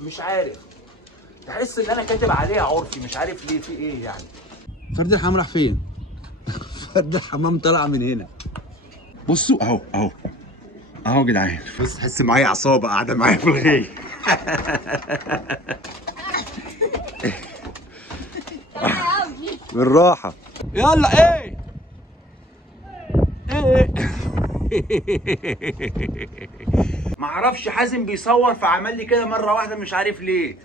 مش عارف، تحس ان انا كاتب عليها عرفي، مش عارف ليه، في ايه يعني. فرد الحمام راح فين؟ فرد الحمام طلع من هنا. بصوا اهو اهو اهو يا جدعان، بص تحس معايا عصابه قاعده معايا في الغي. بالراحه. يلا ايه ايه. معرفش حازم بيصور فعمل لي كده مره واحده، مش عارف ليه.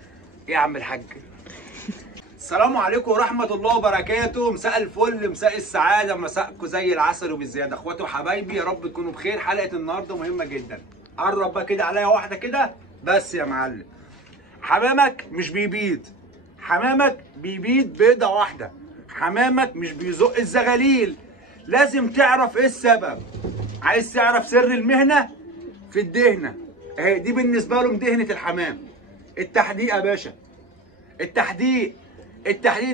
ايه يا عم الحاج؟ السلام عليكم ورحمه الله وبركاته. مساء الفل، مساء السعاده، مساءكم زي العسل وبالزياده. اخواتي وحبايبي، يا رب تكونوا بخير. حلقه النهارده مهمه جدا. قرب بقى كده عليا واحده كده بس يا معلم. حمامك مش بيبيض، حمامك بيبيض بيضه واحده، حمامك مش بيزق الزغاليل. لازم تعرف ايه السبب. عايز تعرف سر المهنه؟ في الدهنه اهي، دي بالنسبه لهم دهنه الحمام. التحديق يا باشا، التحديق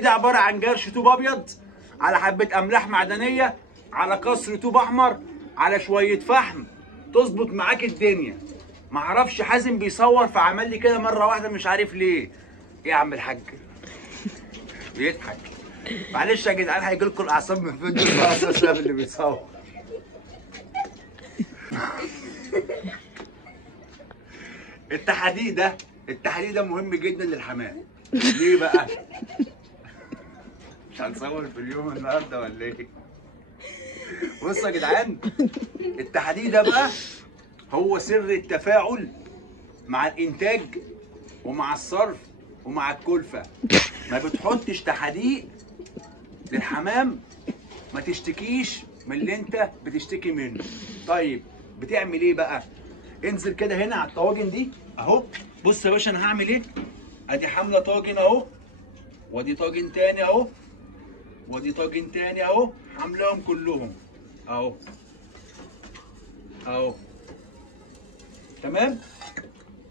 ده عباره عن جرش طوب ابيض على حبه املاح معدنيه على كسر طوب احمر على شويه فحم، تظبط معاك الدنيا. معرفش حازم بيصور فعمل لي كده مره واحده، مش عارف ليه. ايه يا عم الحاج؟ بيضحك. معلش يا جدعان، هيجي لكم الاعصاب من فيديو الشباب اللي بيصور. التحديق ده مهم جدا للحمام. ليه بقى؟ مش هنصور في اليوم النهارده ولا ايه؟ بصوا يا جدعان، التحديق ده بقى هو سر التفاعل مع الانتاج ومع الصرف ومع الكلفه. ما بتحطش تحديق للحمام ما تشتكيش من اللي انت بتشتكي منه. طيب بتعمل ايه بقى؟ انزل كده هنا على الطواجن دي اهو. بص يا باشا انا هعمل ايه. ادي حامله طاجن اهو، وادي طاجن تاني اهو، وادي طاجن تاني اهو، حاملاهم كلهم اهو اهو. تمام.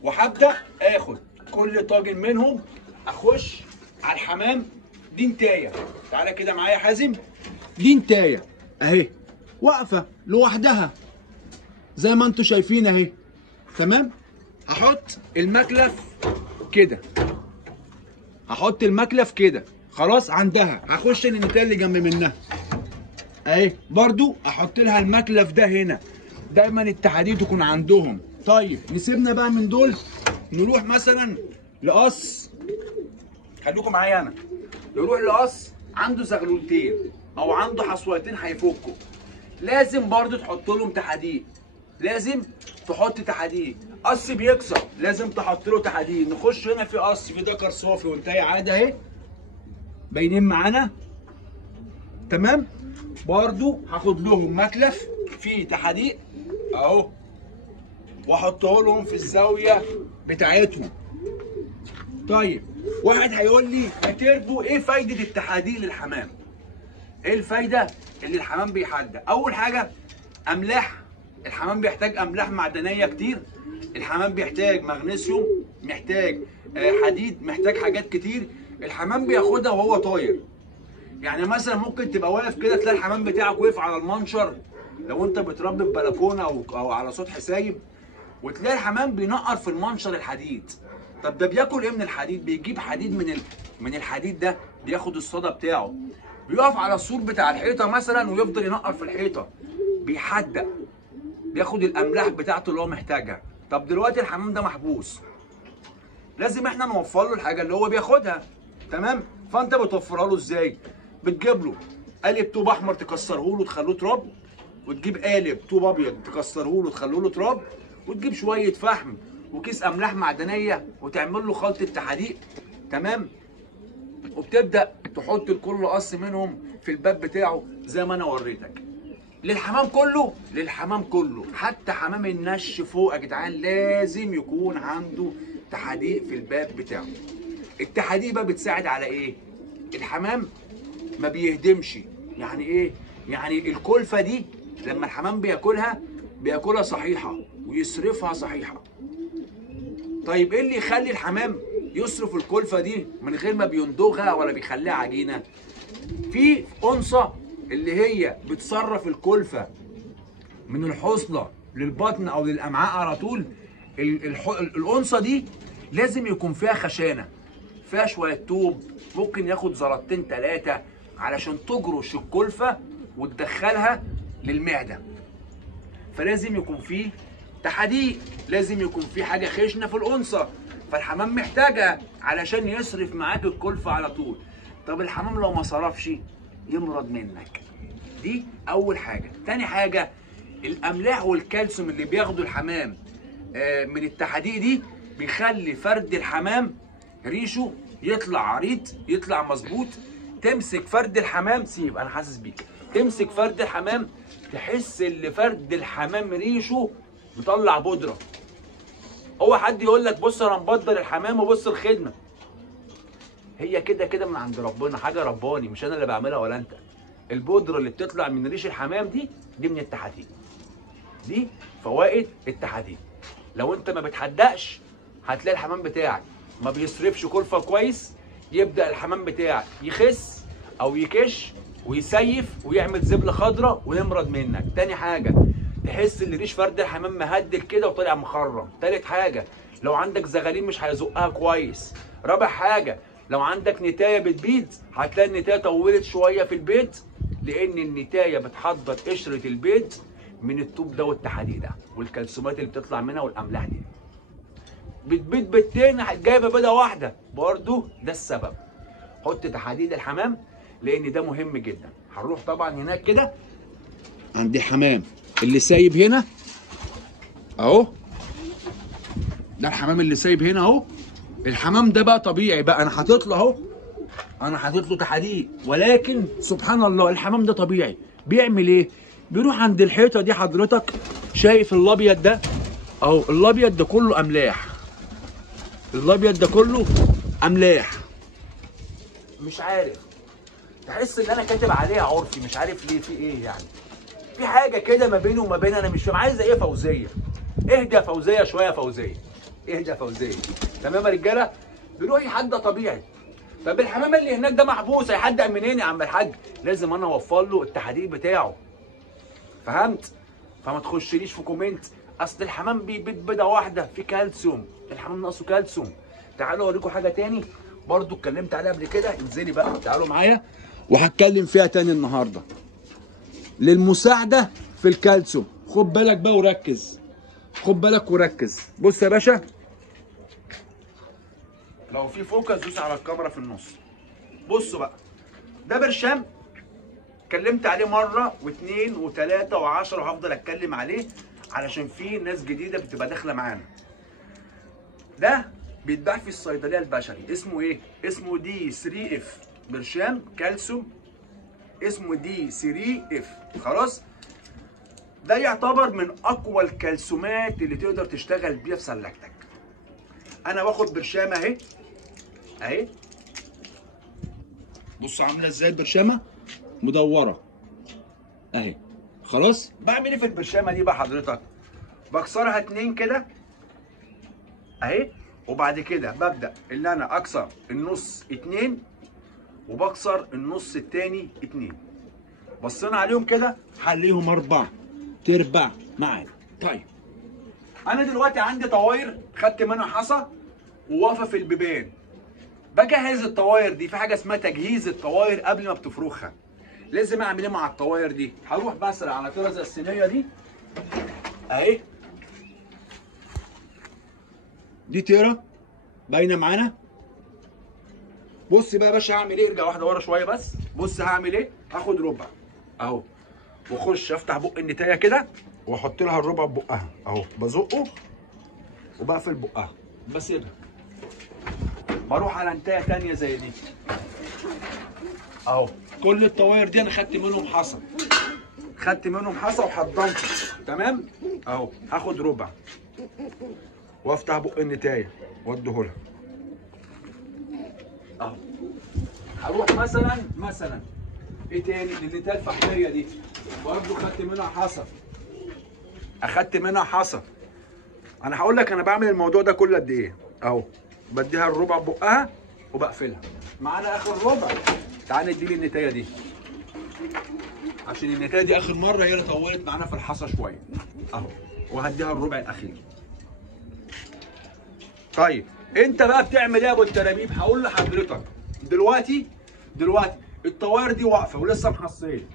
وهبدا اخد كل طاجن منهم اخش على الحمام. دي نتايه، تعالى كده معايا يا حازم. دي نتايه اهي واقفه لوحدها زي ما انتم شايفين اهي. تمام. هحط المكلف كده، هحط المكلف كده خلاص عندها. هخش النتايه اللي جنب منها اهي برضو احط لها المكلف ده هنا. دايما التحديد تكون عندهم. طيب نسيبنا بقى من دول، نروح مثلا لقص. خليكم معايا انا. نروح لقص عنده زغلولتين او عنده حصوتين هيفكوا. لازم برضو تحط لهم تحديد، لازم تحط تحديد. قص بيكسر لازم تحط له تحديد. نخش هنا في قص في دكر صافي وانتهي عادي اهي، باينين معانا. تمام. برضو هاخد لهم مكلف فيه تحديق اهو، واحطه لهم في الزاويه بتاعتهم. طيب واحد هيقول لي يا تربو ايه فايده التحديق للحمام؟ ايه الفايده اللي الحمام بيحدق؟ اول حاجه املاح. الحمام بيحتاج املاح معدنيه كتير، الحمام بيحتاج مغنيسيوم، محتاج حديد، محتاج حاجات كتير الحمام بياخدها وهو طاير. يعني مثلا ممكن تبقى واقف كده تلاقي الحمام بتاعك واقف على المنشر لو انت بتربي في بلكونه او على سطح سايب، وتلاقي الحمام بينقر في المنشر الحديد. طب ده بياكل ايه من الحديد؟ بيجيب حديد من الحديد ده، بياخد الصدى بتاعه، بيقف على السور بتاع الحيطه مثلا ويفضل ينقر في الحيطه، بيحدق، بياخد الاملاح بتاعته اللي هو محتاجها. طب دلوقتي الحمام ده محبوس، لازم احنا نوفر له الحاجه اللي هو بياخدها. تمام. فانت بتوفرها له ازاي؟ بتجيب له قالب طوب احمر تكسره له تخلوه تراب، وتجيب قالب طوب ابيض تكسره له تخلوه له تراب، وتجيب شويه فحم وكيس املاح معدنيه وتعمل له خلطه تحديق. تمام. وبتبدا تحط لكل قص منهم في الباب بتاعه زي ما انا وريتك. للحمام كله، للحمام كله، حتى حمام النش فوق يا جدعان لازم يكون عنده تحديق في الباب بتاعه. التحديق بقى بتساعد على ايه؟ الحمام ما بيهدمش. يعني ايه؟ يعني الكلفه دي لما الحمام بياكلها صحيحه ويصرفها صحيحه. طيب ايه اللي يخلي الحمام يصرف الكلفه دي من غير ما بيندغها ولا بيخليها عجينه؟ في انثى اللي هي بتصرف الكلفه من الحصله للبطن او للامعاء على طول. الانثى دي لازم يكون فيها خشانه، فيها شويه طوب، ممكن ياخد زلطتين 3 علشان تجرش الكلفه وتدخلها للمعده. فلازم يكون فيه تحديق، لازم يكون فيه حاجه خشنه في الانثى، فالحمام محتاجها علشان يصرف معاك الكلفه على طول. طب الحمام لو ما صرفش يمرض منك. دي اول حاجه. تاني حاجه، الاملاح والكالسيوم اللي بياخده الحمام من التحديق دي بيخلي فرد الحمام ريشه يطلع عريض، يطلع مظبوط. تمسك فرد الحمام، سيب انا حاسس بيك، تمسك فرد الحمام تحس ان فرد الحمام ريشه مطلع بودره. هو حد يقول لك بص انا مبدر الحمام وبص الخدمه، هي كده كده من عند ربنا، حاجه رباني مش انا اللي بعملها ولا انت. البودره اللي بتطلع من ريش الحمام دي من التحديق. دي فوائد التحديق. لو انت ما بتحدقش هتلاقي الحمام بتاعك ما بيصرفش كلفه كويس، يبدا الحمام بتاعك يخس او يكش ويسيف ويعمل زبله خضراء ويمرض منك. تاني حاجه، تحس ان ريش فرد الحمام مهدل كده وطالع مخرم. تالت حاجه، لو عندك زغالين مش هيزقها كويس. رابع حاجه، لو عندك نتايه بتبيض هتلاقي النتايه طولت شويه في البيض، لان النتايه بتحضر قشره البيض من الطوب ده والتحديق ده والكالسيومات اللي بتطلع منها والاملاح دي. بتبيض بيضتين جايبه بيضه واحده، برضه ده السبب. حط تحديد الحمام لان ده مهم جدا. هنروح طبعا هناك كده عند الحمام اللي سايب هنا اهو، ده الحمام اللي سايب هنا اهو. الحمام ده بقى طبيعي بقى، انا حاطط له اهو، انا حاطط له تحديد، ولكن سبحان الله الحمام ده طبيعي. بيعمل ايه؟ بيروح عند الحيطه دي، حضرتك شايف الابيض ده اهو، الابيض ده كله املاح، الابيض ده كله املاح. مش عارف، تحس ان انا كاتب عليها عرفي، مش عارف ليه، في ايه يعني، في حاجه كده ما بينه وما بين، انا مش فاهم عايزه ايه. فوزيه اهدى يا فوزيه شويه، فوزيه اهدى يا فوزيه. تمام يا رجاله؟ بيروح يحدق طبيعي. طب الحمام اللي هناك ده محبوس، هيحدق منين يا عم الحاج؟ لازم انا اوفر له التحديق بتاعه. فهمت؟ فما تخشليش في كومنت اصل الحمام بيبيض بيضه واحده في كالسيوم، الحمام ناقصه كالسيوم. تعالوا اوريكم حاجه تاني برضو اتكلمت عليها قبل كده، انزلي بقى تعالوا معايا وهتكلم فيها تاني النهارده للمساعده في الكالسيوم. خد بالك بقى وركز، خد بالك وركز. بص يا باشا، لو في فوكس دوس على الكاميرا في النص. بصوا بقى، ده برشام اتكلمت عليه مره واثنين وثلاثه و10 وهفضل اتكلم عليه علشان في ناس جديده بتبقى داخله معانا. ده بيتباع في الصيدليه البشري. اسمه ايه؟ اسمه دي 3 اف، برشام كالسيوم اسمه دي 3 اف. خلاص، ده يعتبر من اقوى الكالسيومات اللي تقدر تشتغل بيها في سلكتك. انا باخد برشامه اهي اهي، بص عامله ازاي البرشامه، مدوره اهي. خلاص، بعمل ايه في البرشامه دي بقى حضرتك؟ بكسرها 2 كده اهي، وبعد كده ببدا ان انا اكسر النص 2، وبكسر النص التاني 2. بصينا عليهم كده حليهم 4 تربع معانا. طيب انا دلوقتي عندي طواير خدت منها حصى وواقفه في البيبان، بجهز الطواير دي. في حاجه اسمها تجهيز الطواير قبل ما بتفرخها. لازم اعمل ايه مع الطواير دي؟ هروح بسرع على طيره زي الصينيه دي اهي، دي طيره باينه معانا. بص بقى يا باشا هعمل ايه، ارجع واحده ورا شويه بس. بص هعمل ايه، هاخد ربع اهو واخش افتح بق النتايه كده واحط لها الربع ببقها اهو، بزقه وبقفل بقها بسيبها. بروح على نتايه تانيه زي دي اهو. كل الطواير دي انا خدت منهم حصى، خدت منهم حصى وحضنت تمام اهو. هاخد ربع وافتح بق النتايه واديهولها اهو. هروح مثلا ايه تاني، النتايه الفحميه دي برضه خدت منها حصى، اخدت منها حصى. انا هقول لك انا بعمل الموضوع ده كل قد ايه اهو. بديها الربع ببقها وبقفلها. معانا اخر ربع، تعال نديلي النتايه دي عشان النتايه دي اخر مره هي اللي طولت معانا في الحصى شويه اهو، وهديها الربع الاخير. طيب انت بقى بتعمل ايه يا ابو الترابيب؟ هقول لحضرتك دلوقتي الطوائر دي واقفه ولسه محصيه.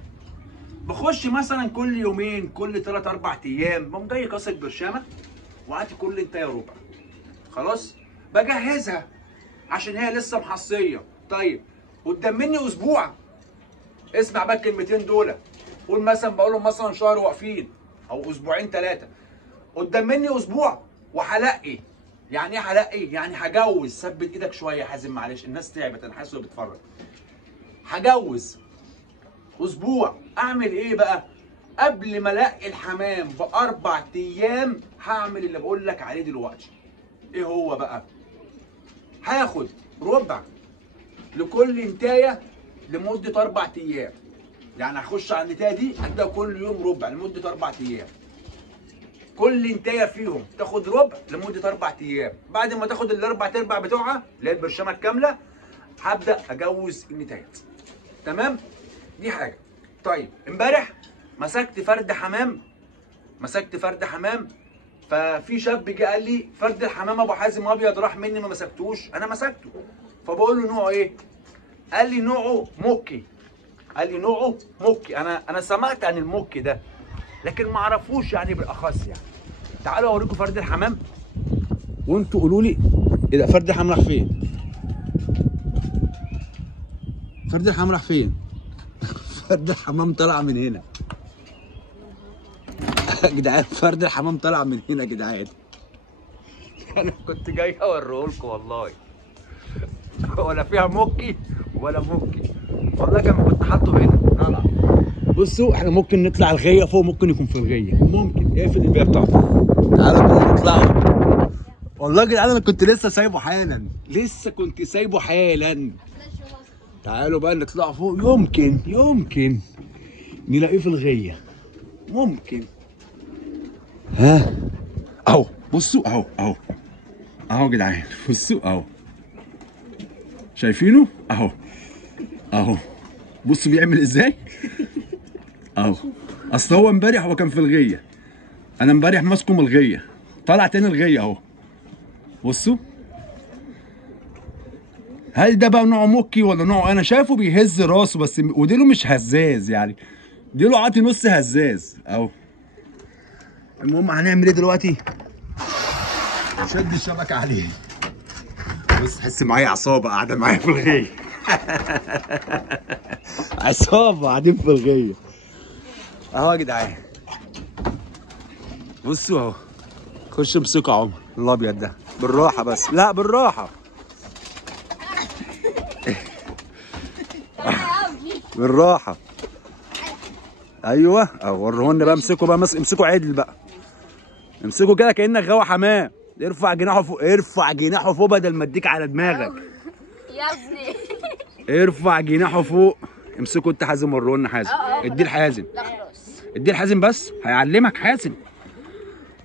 بخش مثلا كل يومين، كل 3 4 ايام بقوم جاي كاسر برشامه وعاتي كل انتايه ربع. خلاص؟ بجهزها عشان هي لسه محصيه. طيب قدام مني اسبوع، اسمع بقى الكلمتين دول. قول مثلا بقولهم مثلا شهر واقفين او اسبوعين 3. قدام مني اسبوع وهلقي. يعني ايه هلقي؟ يعني هجوز. ثبت ايدك شويه يا حازم، معلش الناس تعبت، انا حاسس بتتفرج. هجوز اسبوع. اعمل ايه بقى؟ قبل ما الاقي الحمام ب4 ايام هعمل اللي بقول لك عليه دلوقتي. ايه هو بقى؟ هاخد ربع لكل انتايه لمده 4 ايام. يعني هخش على النتايه دي اديها كل يوم ربع لمده 4 ايام. كل انتايه فيهم تاخد ربع لمده 4 ايام. بعد ما تاخد الاربع ارباع بتوعها اللي هي البرشامه الكامله هبدا اجوز النتايات. تمام؟ دي حاجه. طيب امبارح مسكت فرد حمام. ففي شاب جه قال لي فرد الحمام ابو حازم ابيض راح مني ما مسكتوش. انا مسكته. فبقول له نوعه ايه؟ قال لي نوعه موكي. انا سمعت عن الموكي ده لكن ما اعرفوش يعني بالاخص يعني. تعالوا اوريكم فرد الحمام وانتوا قولوا لي ايه ده. فرد الحمام راح فين؟ فرد الحمام طلع من هنا يا جدعان. فرد الحمام طلع من هنا يا جدعان. انا كنت جاي اوريهولكم والله. ولا فيها موكي ولا موكي والله. كنت حاطه هنا. بصوا احنا ممكن نطلع الغيه فوق، ممكن يكون في الغيه، ممكن. اقفل الباب بتاعته. تعالوا بقى نطلعوا. والله يا جدعان انا كنت لسه سايبه حالا. تعالوا بقى نطلع فوق. يمكن نلاقيه في الغيه. ممكن. ها اهو. بصوا اهو يا جدعان. بصوا اهو. شايفينه؟ اهو. بصوا بيعمل ازاي؟ اهو. اصل هو امبارح هو كان في الغيه. انا امبارح ماسكه من الغيه. طلع تاني الغيه اهو. بصوا. هل ده بقى نوعه موكي ولا نوعه؟ انا شايفه بيهز راسه بس وديله مش هزاز يعني. ديله عاطي نص هزاز اهو. المهم هنعمل ايه دلوقتي؟ شد الشبكه عليه. بص تحس معايا عصابه قاعده معايا في الغيه. عصابه قاعدين في الغيه اهو يا جدعان. بصوا اهو. خش امسكوا يا عمر الابيض ده بالراحه بس. لا بالراحه. بالراحه. ايوه اهو. وريهولنا بقى. امسكوا بقى. امسكوا عدل بقى. امسكوا كده كانك غوا حمام. ارفع جناحه فوق بدل ما اديك على دماغك يا ابني. ارفع جناحه فوق. امسكوا انت حازم. وريهولنا حازم. اديه لحازم. لا خلاص. اديه لحازم بس هيعلمك حازم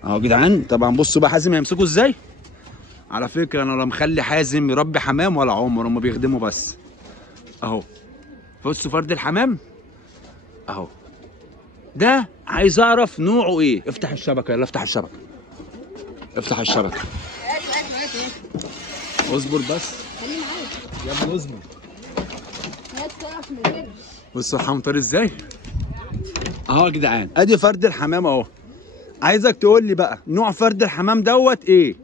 اهو يا جدعان. طبعا بصوا بقى حازم هيمسكوا ازاي. على فكره انا لا مخلي حازم يربي حمام ولا عمر، هم بيخدموا بس اهو. بصوا فرد الحمام اهو. ده عايز اعرف نوعه ايه. افتح الشبكه. يلا افتح الشبكه. اصبر بس يا ابني اصبر. بصوا الحمام طار ازاي اهو يا جدعان. ادي فرد الحمام اهو. عايزك تقول لي بقى نوع فرد الحمام دوت ايه؟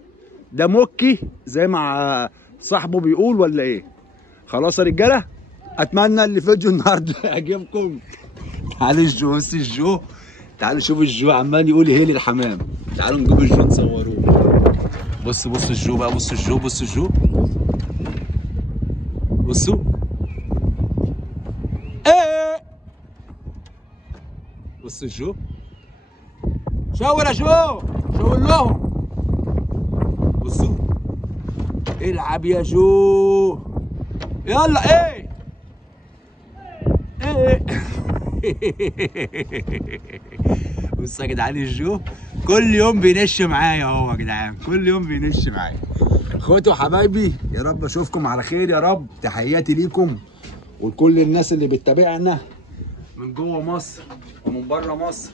ده موكي زي ما صاحبه بيقول ولا ايه؟ خلاص يا رجاله، اتمنى اللي فيديو النهارده يعجبكم. تعالوا الجو. بص الجو. تعالوا شوفوا الجو عمال يقول ايه للحمام. تعالوا نجيب الجو نصوروه. بصوا الجو بقى. بصوا الجو. بصوا ايه. بصوا الجو. شاور يا جو. شاور لهم. بصوا. العب يا جو. يلا ايه. بصوا يا جدعان الجو كل يوم بينش معايا اهو يا جدعان. كل يوم بينش معايا. اخواتي وحبايبي يا رب اشوفكم على خير يا رب. تحياتي ليكم ولكل الناس اللي بتتابعنا من جوه مصر ومن بره مصر.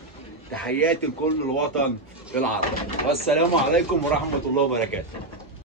تحياتي لكل الوطن العربي والسلام عليكم ورحمه الله وبركاته.